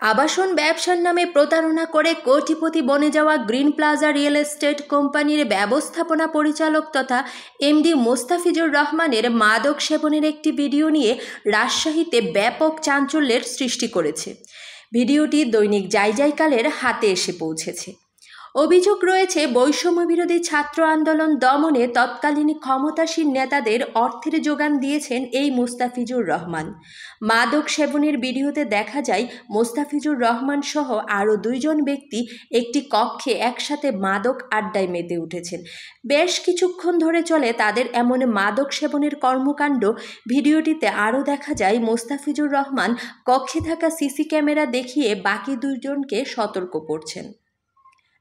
আবাসন ব্যবসার নামে প্রতারণা করে কোটিপতি বনে যাওয়া গ্রিন প্লাজা রিয়েল এস্টেট কোম্পানির ব্যবস্থাপনা পরিচালক তথা এমডি মোস্তাফিজুর রহমানের মাদক সেবনের একটি ভিডিও নিয়ে রাজশাহীতে ব্যাপক চাঞ্চল্যের সৃষ্টি করেছে। ভিডিওটি দৈনিক যাইকালের হাতে এসে পৌঁছেছে। অভিযোগ রয়েছে, বৈষম্যবিরোধী ছাত্র আন্দোলন দমনে তৎকালীন ক্ষমতাসীন নেতাদের অর্থের যোগান দিয়েছেন এই মোস্তাফিজুর রহমান। মাদক সেবনের ভিডিওতে দেখা যায় মোস্তাফিজুর রহমান সহ আরও 2 জন ব্যক্তি একটি কক্ষে একসাথে মাদক আড্ডায় মেতে উঠেছেন। বেশ কিছুক্ষণ ধরে চলে তাদের এমন মাদক সেবনের কর্মকাণ্ড। ভিডিওটিতে আরও দেখা যায় মোস্তাফিজুর রহমান কক্ষে থাকা সিসি ক্যামেরা দেখিয়ে বাকি 2 জনকে সতর্ক করছেন।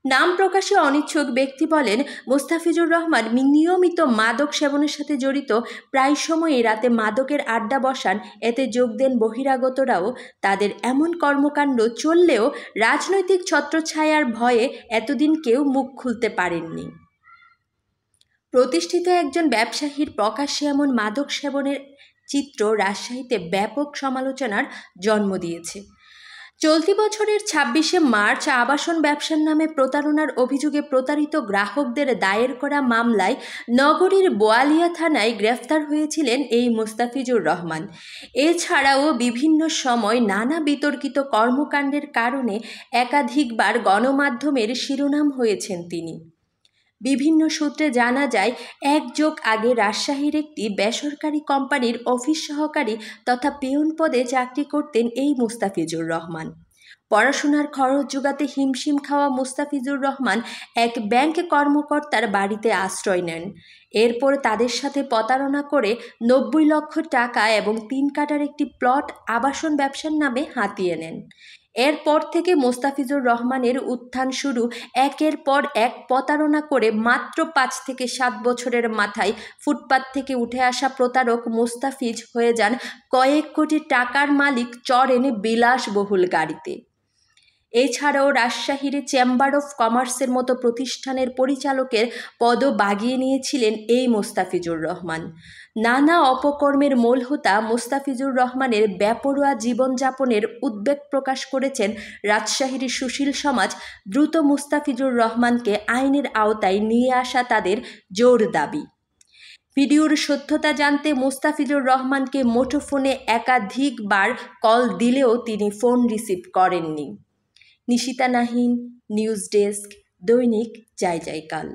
নাম প্রকাশে অনিচ্ছুক ব্যক্তি বলেন, মোস্তাফিজুর রহমান নিয়মিত মাদক সেবনের সাথে জড়িত। প্রায় সময়ই রাতে মাদকের আড্ডা বসান। এতে যোগ দেন বহিরাগতরাও। তাদের এমন কর্মকাণ্ড চললেও রাজনৈতিক ছত্রছায়ার ভয়ে এতদিন কেউ মুখ খুলতে পারেননি। প্রতিষ্ঠিত একজন ব্যবসায়ীর প্রকাশ্যে এমন মাদক সেবনের চিত্র রাজশাহীতে ব্যাপক সমালোচনার জন্ম দিয়েছে। চলতি বছরের 26শে মার্চ আবাসন ব্যবসার নামে প্রতারণার অভিযোগে প্রতারিত গ্রাহকদের দায়ের করা মামলায় নগরীর বোয়ালিয়া থানায় গ্রেফতার হয়েছিলেন এই মোস্তাফিজুর রহমান। এছাড়াও বিভিন্ন সময় নানা বিতর্কিত কর্মকাণ্ডের কারণে একাধিকবার গণমাধ্যমের শিরোনাম হয়েছেন তিনি। বিভিন্ন সূত্রে জানা যায়, 1 যুগ আগে রাজশাহীর একটি বেসরকারি কোম্পানির অফিস সহকারী তথা পিয়ন পদে চাকরি করতেন এই মোস্তাফিজুর রহমান। পড়াশোনার খরচ জোগাতে হিমশিম খাওয়া মোস্তাফিজুর রহমান এক ব্যাংক কর্মকর্তার বাড়িতে আশ্রয় নেন। এরপর তাদের সাথে প্রতারণা করে 90 লক্ষ টাকা এবং 3 কাঠার একটি প্লট আবাসন ব্যবসার নামে হাতিয়ে নেন। এরপর থেকে মোস্তাফিজুর রহমানের উত্থান শুরু। একের পর এক প্রতারণা করে মাত্র 5 থেকে 7 বছরের মাথায় ফুটপাত থেকে উঠে আসা প্রতারক মোস্তাফিজ হয়ে যান কয়েক কোটি টাকার মালিক, চড়েন বিলাসবহুল গাড়িতে। এছাড়াও রাজশাহীর চেম্বার অফ কমার্সের মতো প্রতিষ্ঠানের পরিচালকের পদও বাগিয়ে নিয়েছিলেন এই মোস্তাফিজুর রহমান। নানা অপকর্মের মূল হোতা মোস্তাফিজুর রহমানের বেপরোয়া জীবনযাপনের উদ্বেগ প্রকাশ করেছেন রাজশাহীর সুশীল সমাজ। দ্রুত মোস্তাফিজুর রহমানকে আইনের আওতায় নিয়ে আসা তাদের জোর দাবি। ভিডিওর সত্যতা জানতে মোস্তাফিজুর রহমানকে মুঠোফোনে একাধিকবার কল দিলেও তিনি ফোন রিসিভ করেননি। নিশিতা নাহিন, নিউজ ডেস্ক, দৈনিক যাইকাল।